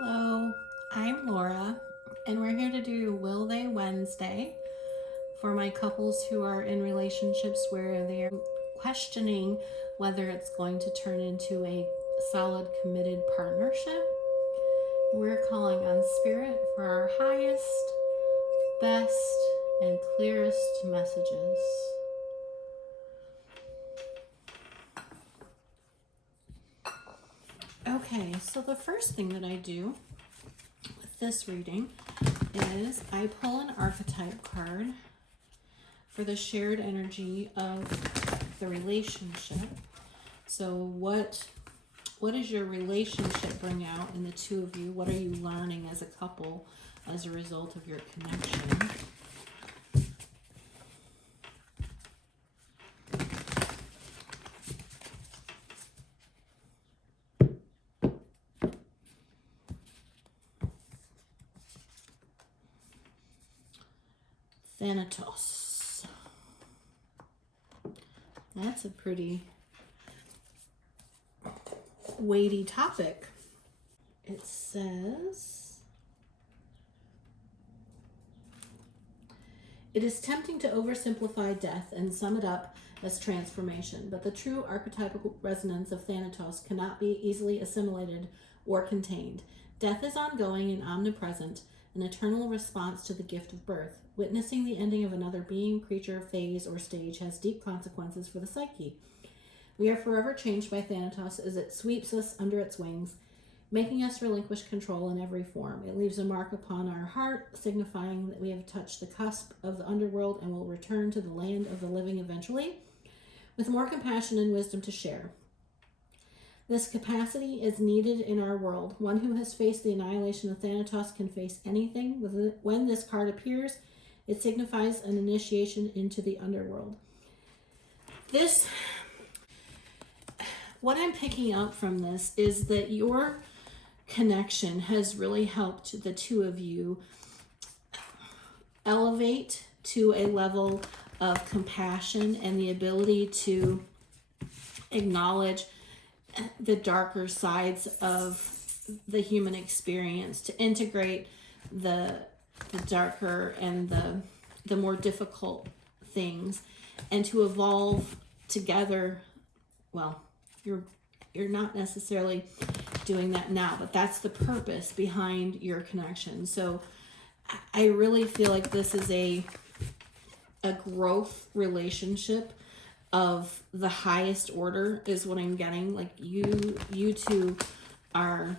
Hello, I'm Laura, and we're here to do Will They Wednesday for my couples who are in relationships where they're questioning whether it's going to turn into a solid, committed partnership. We're calling on Spirit for our highest, best, and clearest messages. Okay, so the first thing that I do with this reading is I pull an archetype card for the shared energy of the relationship. So what does your relationship bring out in the two of you? What are you learning as a couple as a result of your connection? Thanatos. That's a pretty weighty topic. It says, it is tempting to oversimplify death and sum it up as transformation, but the true archetypal resonance of Thanatos cannot be easily assimilated or contained. Death is ongoing and omnipresent, an eternal response to the gift of birth. Witnessing the ending of another being, creature, phase, or stage has deep consequences for the psyche. We are forever changed by Thanatos as it sweeps us under its wings, making us relinquish control in every form. It leaves a mark upon our heart, signifying that we have touched the cusp of the underworld and will return to the land of the living eventually, with more compassion and wisdom to share. This capacity is needed in our world. One who has faced the annihilation of Thanatos can face anything. When this card appears, it signifies an initiation into the underworld. What I'm picking up from this is that your connection has really helped the two of you elevate to a level of compassion and the ability to acknowledge the darker sides of the human experience, to integrate the darker and the more difficult things, and to evolve together. Well, you're not necessarily doing that now, but that's the purpose behind your connection. So I really feel like this is a growth relationship of the highest order is what I'm getting. Like you two are,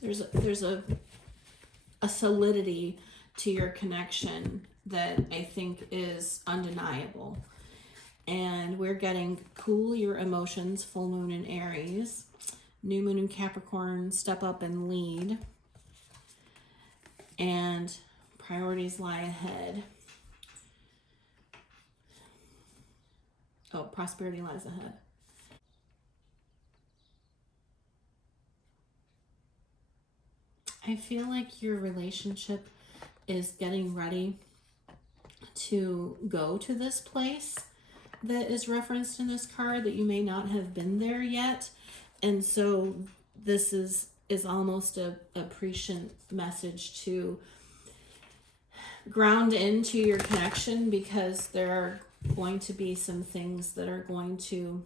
there's a solidity to your connection that I think is undeniable. And we're getting cool your emotions, full moon in Aries, new moon in Capricorn, step up and lead, and priorities lie ahead. Oh, prosperity lies ahead. I feel like your relationship is getting ready to go to this place that is referenced in this card, that you may not have been there yet. And so this is almost a prescient message to ground into your connection, because there are going to be some things that are going to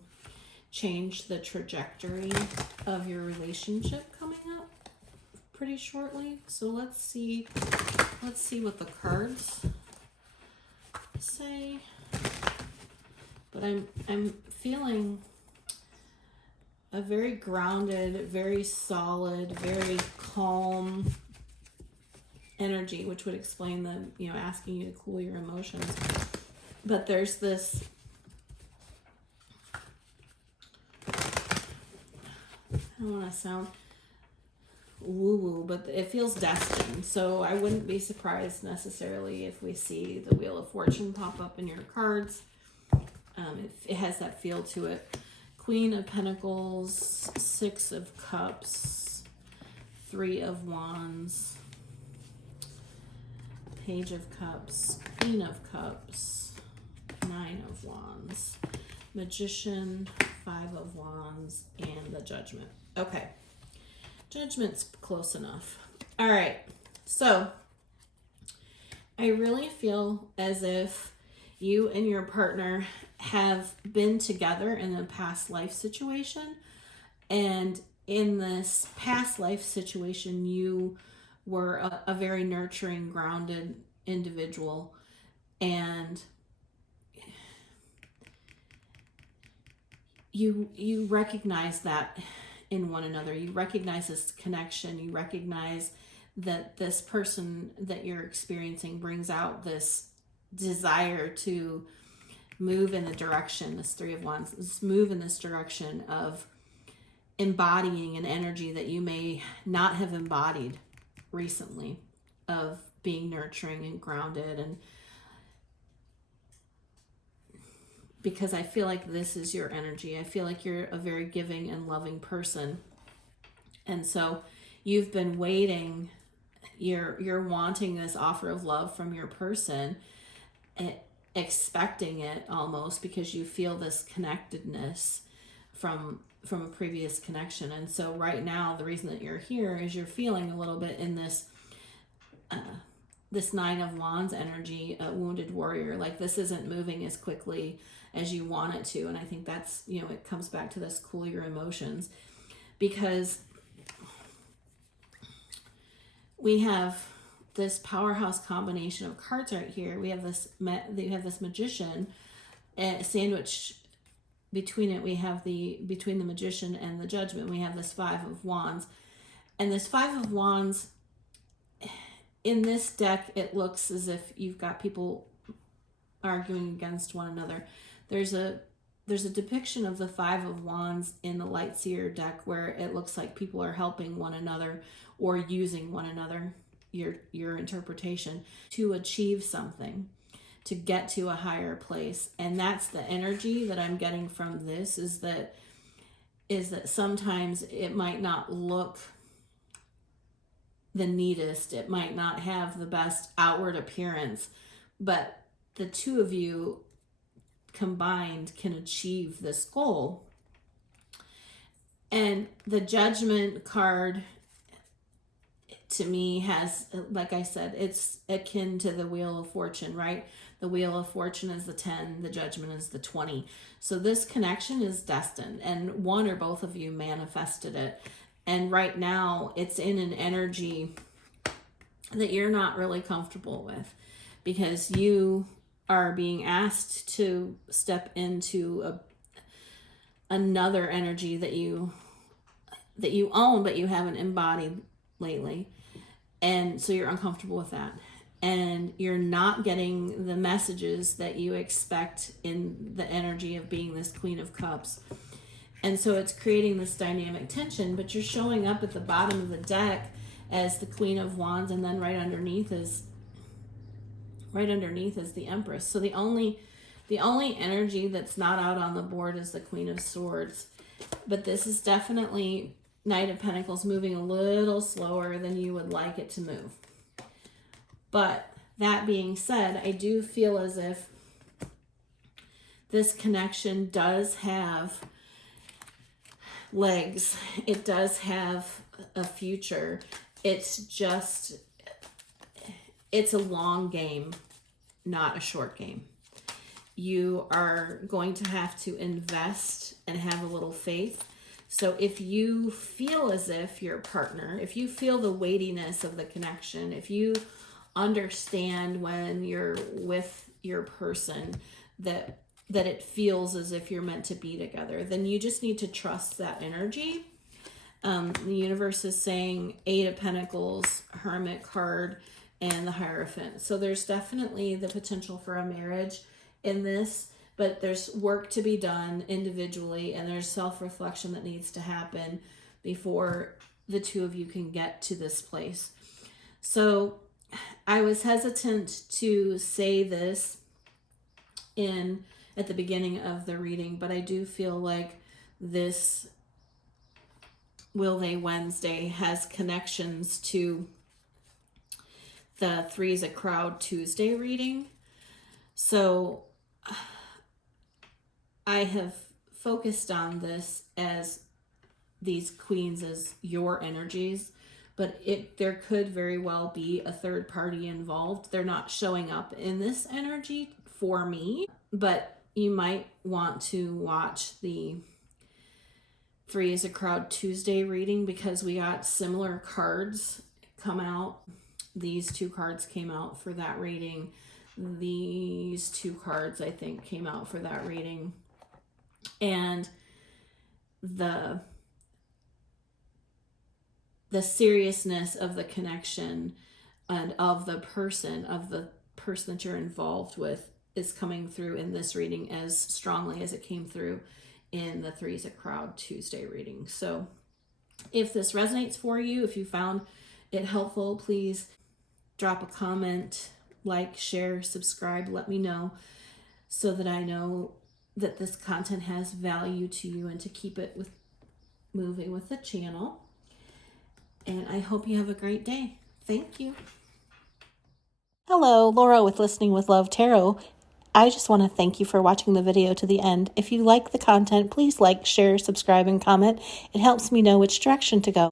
change the trajectory of your relationship coming up pretty shortly. So let's see what the cards say. But I'm feeling a very grounded, very solid, very calm energy, which would explain the, asking you to cool your emotions. But there's this, I don't want to sound woo-woo, but it feels destined. So I wouldn't be surprised necessarily if we see the Wheel of Fortune pop up in your cards. It has that feel to it. Queen of Pentacles, Six of Cups, Three of Wands, Page of Cups, Queen of Cups, Nine of Wands, Magician, Five of Wands, and the Judgment. Okay. Judgment's close enough. All right. So I really feel as if you and your partner have been together in a past life situation. And in this past life situation, you were a very nurturing, grounded individual. And you recognize that in one another. You recognize this connection. You recognize that this person that you're experiencing brings out this desire to move in the direction, this Three of Wands, this move in this direction of embodying an energy that you may not have embodied recently, of being nurturing and grounded. And because I feel like this is your energy. I feel like you're a very giving and loving person. And so you've been waiting, you're wanting this offer of love from your person, expecting it almost, because you feel this connectedness from a previous connection. And so right now, the reason that you're here is you're feeling a little bit in this this Nine of Wands energy, a wounded warrior. Like this isn't moving as quickly as you want it to. And I think that's, it comes back to this cool your emotions, because we have this powerhouse combination of cards right here. We have this Magician, sandwiched between it. We have between the Magician and the Judgment, we have this Five of Wands. And this Five of Wands, in this deck, it looks as if you've got people arguing against one another. There's a depiction of the Five of Wands in the Lightseer deck where it looks like people are helping one another or using one another, your interpretation, to achieve something, to get to a higher place. And that's the energy that I'm getting from this, is that sometimes it might not look the neatest, it might not have the best outward appearance, but the two of you combined can achieve this goal. And the Judgment card, to me, has, like I said, it's akin to the Wheel of Fortune, right? The Wheel of Fortune is the 10, the Judgment is the 20. So this connection is destined, and one or both of you manifested it. And right now it's in an energy that you're not really comfortable with, because you are being asked to step into another energy that you own, but you haven't embodied lately. And so you're uncomfortable with that. And you're not getting the messages that you expect in the energy of being this Queen of Cups. And so it's creating this dynamic tension, but you're showing up at the bottom of the deck as the Queen of Wands, and then right underneath is the Empress. So the only energy that's not out on the board is the Queen of Swords. But this is definitely Knight of Pentacles moving a little slower than you would like it to move. But that being said, I do feel as if this connection does have legs. It does have a future. It's a long game, not a short game. You are going to have to invest and have a little faith. So if you feel as if your partner, if you feel the weightiness of the connection, if you understand when you're with your person that it feels as if you're meant to be together, then you just need to trust that energy. The universe is saying Eight of Pentacles, Hermit card, and the Hierophant. So there's definitely the potential for a marriage in this, but there's work to be done individually, and there's self-reflection that needs to happen before the two of you can get to this place. So I was hesitant to say this at the beginning of the reading, but I do feel like this Will They Wednesday has connections to the Three's a Crowd Tuesday reading. So I have focused on this as these queens as your energies, but there could very well be a third party involved. They're not showing up in this energy for me, but you might want to watch the Three is a Crowd Tuesday reading, because we got similar cards come out. These two cards came out for that reading. These two cards, I think, came out for that reading. And the seriousness of the connection and of the person that you're involved with is coming through in this reading as strongly as it came through in the Three's a Crowd Tuesday reading. So if this resonates for you, if you found it helpful, please drop a comment, like, share, subscribe, let me know, so that I know that this content has value to you and to keep it moving with the channel. And I hope you have a great day. Thank you. Hello, Laura with Listening with Love Tarot. I just want to thank you for watching the video to the end. If you like the content, please like, share, subscribe, and comment. It helps me know which direction to go.